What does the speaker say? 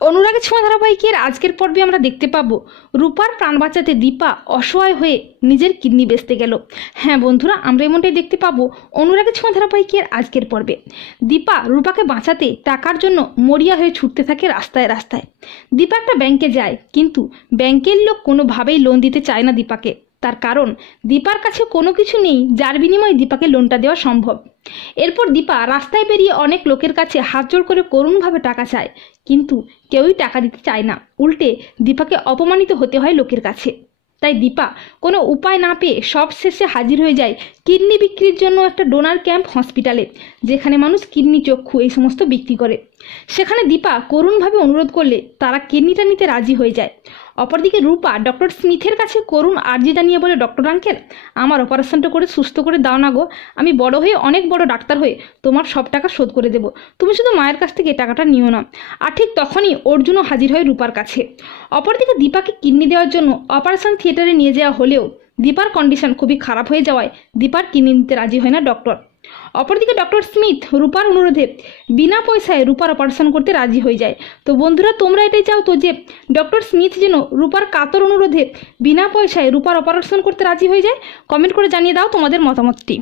অনুরাগের ছোঁয়া ধারাবাহিকের আজকের পর্বে আমরা দেখতে পাবো রূপার প্রাণ বাঁচাতে দীপা অসহায় হয়ে নিজের কিডনি বেচতে গেল। হ্যাঁ বন্ধুরা, আমরা এমনটাই দেখতে পাবো অনুরাগের ছোঁয়া ধারাবাহিকের আজকের পর্বে। দীপা রূপাকে বাঁচাতে টাকার জন্য মরিয়া হয়ে ছুটতে থাকে রাস্তায় রাস্তায়। দীপা একটা ব্যাংকে যায়, কিন্তু ব্যাংকের লোক কোনোভাবেই লোন দিতে চায় না দীপাকে। তার কারণ দীপার কাছে কোনো কিছু নেই যার বিনিময়ে দীপাকে লোনটা দেওয়া সম্ভব। এরপর দীপা রাস্তায় বেরিয়ে অনেক লোকের কাছে হাত জোড় করে করুণভাবে টাকা চায়, কিন্তু কেউই টাকা দিতে চায় না। উল্টে দীপাকে অপমানিত হতে হয় লোকের কাছে। তাই দীপা কোনো উপায় না পেয়ে সব শেষে হাজির হয়ে যায় কিডনি বিক্রির জন্য একটা ডোনার ক্যাম্প হসপিটালে, যেখানে মানুষ কিডনি, চক্ষু এই সমস্ত বিক্রি করে। সেখানে দীপা করুণভাবে অনুরোধ করলে তারা কিডনিটা নিতে রাজি হয়ে যায়। অপরদিকে রূপা ডক্টর স্মিথের কাছে করুণ আর্জি জানিয়ে বলে, ডক্টর আঙ্কেল, আমার অপারেশনটা করে সুস্থ করে দাও না গো। আমি বড় হয়ে অনেক বড় ডাক্তার হয়ে তোমার সব টাকা শোধ করে দেবো। তুমি শুধু মায়ের কাছ থেকে টাকাটা নিও না। আর ঠিক তখনই অর্জুনও হাজির হয় রূপার কাছে। অপরদিকে দীপাকে কিডনি দেওয়ার জন্য অপারেশন থিয়েটারে নিয়ে যাওয়া হলেও দীপার কন্ডিশন খুবই খারাপ হয়ে যাওয়ায় দীপার কিডনি নিতে রাজি হয় না ডক্টর। অপরদিকে ডক্টর স্মিথ রূপার অনুরোধে বিনা পয়সায় রূপার অপারেশন করতে রাজি হয়ে যায়। তো বন্ধুরা, তোমরা এটাই চাও তো যে ডক্টর স্মিথ যেন রূপার কাতর অনুরোধে বিনা পয়সায় রূপার অপারেশন করতে রাজি হয়ে যায়? কমেন্ট করে জানিয়ে দাও তোমাদের মতামতটি।